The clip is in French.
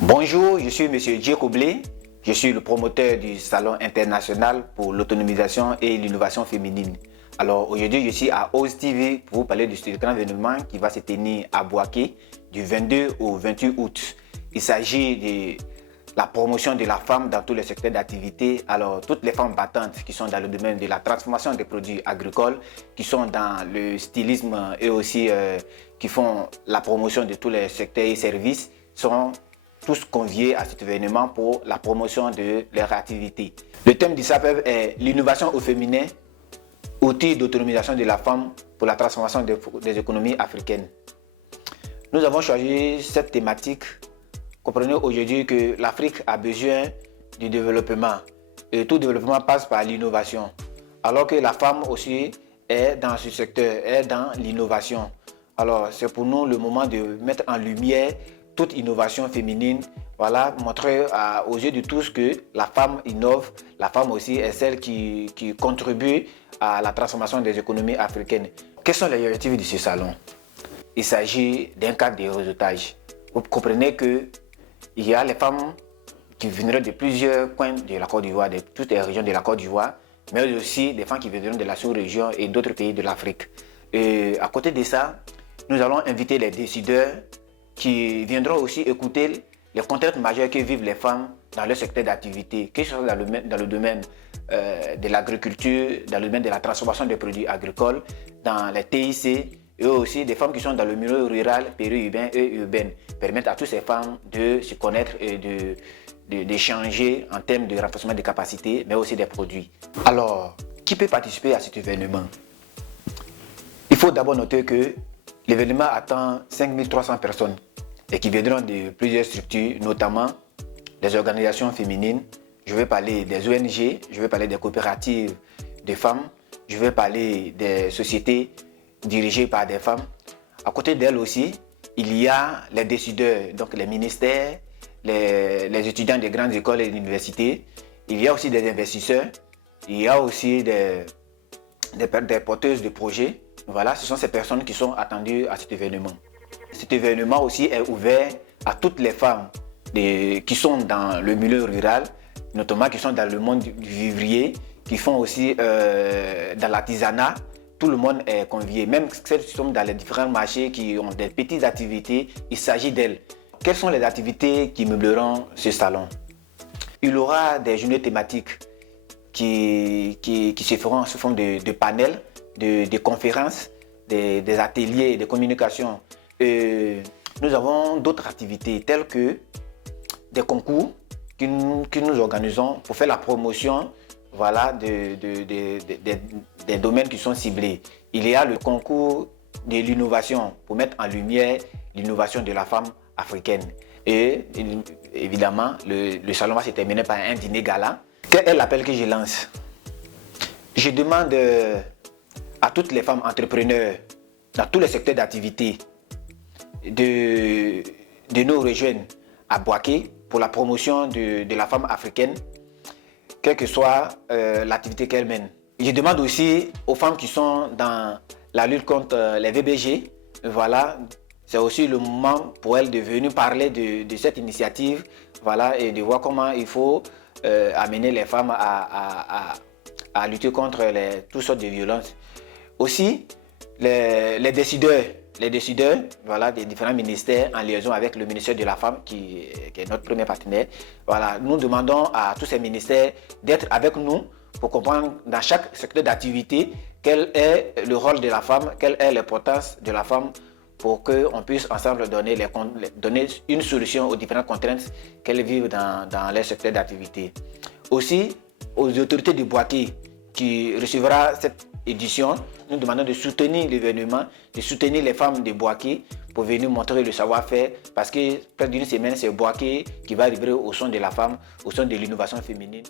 Bonjour, je suis Monsieur Djeko Blé. Je suis le promoteur du Salon international pour l'autonomisation et l'innovation féminine. Alors aujourd'hui, je suis à OZ TV pour vous parler de ce grand événement qui va se tenir à Bouaké du 22 au 28 août. Il s'agit de la promotion de la femme dans tous les secteurs d'activité. Alors toutes les femmes battantes qui sont dans le domaine de la transformation des produits agricoles, qui sont dans le stylisme et aussi qui font la promotion de tous les secteurs et services, sont tous conviés à cet événement pour la promotion de leur activité. Le thème du SAPEV est l'innovation au féminin, outil d'autonomisation de la femme pour la transformation des économies africaines. Nous avons choisi cette thématique. Comprenez aujourd'hui que l'Afrique a besoin du développement et tout développement passe par l'innovation. Alors que la femme aussi est dans ce secteur, est dans l'innovation. Alors c'est pour nous le moment de mettre en lumière toute innovation féminine, voilà, montrer aux yeux de tous que la femme innove, la femme aussi est celle qui contribue à la transformation des économies africaines. Quels sont les objectifs de ce salon? Il s'agit d'un cadre de réseautage. Vous comprenez qu'il y a les femmes qui viendraient de plusieurs coins de la Côte d'Ivoire, de toutes les régions de la Côte d'Ivoire, mais aussi des femmes qui viendront de la sous-région et d'autres pays de l'Afrique. Et à côté de ça, nous allons inviter les décideurs qui viendront aussi écouter les contraintes majeures que vivent les femmes dans leur secteur d'activité, que ce soit dans le domaine de l'agriculture, dans le domaine de la transformation des produits agricoles, dans les TIC, et aussi des femmes qui sont dans le milieu rural, périurbain et urbain, permettent à toutes ces femmes de se connaître et d'échanger en termes de renforcement des capacités, mais aussi des produits. Alors, qui peut participer à cet événement? Il faut d'abord noter que l'événement attend 5300 personnes et qui viendront de plusieurs structures, notamment des organisations féminines. Je vais parler des ONG, je vais parler des coopératives de femmes, je vais parler des sociétés dirigées par des femmes. À côté d'elles aussi, il y a les décideurs, donc les ministères, les étudiants des grandes écoles et des universités. Il y a aussi des investisseurs, il y a aussi des porteuses de projets. Voilà, ce sont ces personnes qui sont attendues à cet événement. Cet événement aussi est ouvert à toutes les femmes qui sont dans le milieu rural, notamment qui sont dans le monde du vivrier, qui font aussi dans l'artisanat. Tout le monde est convié, même celles qui sont dans les différents marchés, qui ont des petites activités, il s'agit d'elles. Quelles sont les activités qui meubleront ce salon? Il y aura des journées thématiques qui se feront sous forme de panels, de conférences, des ateliers de communication. Nous avons d'autres activités telles que des concours que nous organisons pour faire la promotion, voilà, des domaines qui sont ciblés. Il y a le concours de l'innovation pour mettre en lumière l'innovation de la femme africaine. Et évidemment, le salon va se terminer par un dîner gala. Quel est l'appel que je lance? Je demande à toutes les femmes entrepreneurs dans tous les secteurs d'activité de nous rejoindre à Bouaké pour la promotion de la femme africaine, quelle que soit l'activité qu'elle mène. Je demande aussi aux femmes qui sont dans la lutte contre les VBG, voilà, c'est aussi le moment pour elles de venir parler de cette initiative, voilà, et de voir comment il faut amener les femmes à lutter contre toutes sortes de violences. Aussi, les décideurs, voilà, des différents ministères en liaison avec le ministère de la Femme qui est notre premier partenaire. Voilà, nous demandons à tous ces ministères d'être avec nous pour comprendre dans chaque secteur d'activité quel est le rôle de la femme, quelle est l'importance de la femme pour qu'on puisse ensemble donner une solution aux différentes contraintes qu'elles vivent dans les secteurs d'activité. Aussi, aux autorités de Bouaké qui recevra cette édition, nous demandons de soutenir l'événement, de soutenir les femmes de Bouaké pour venir montrer le savoir-faire parce que près d'une semaine, c'est Bouaké qui va livrer au son de la femme, au son de l'innovation féminine.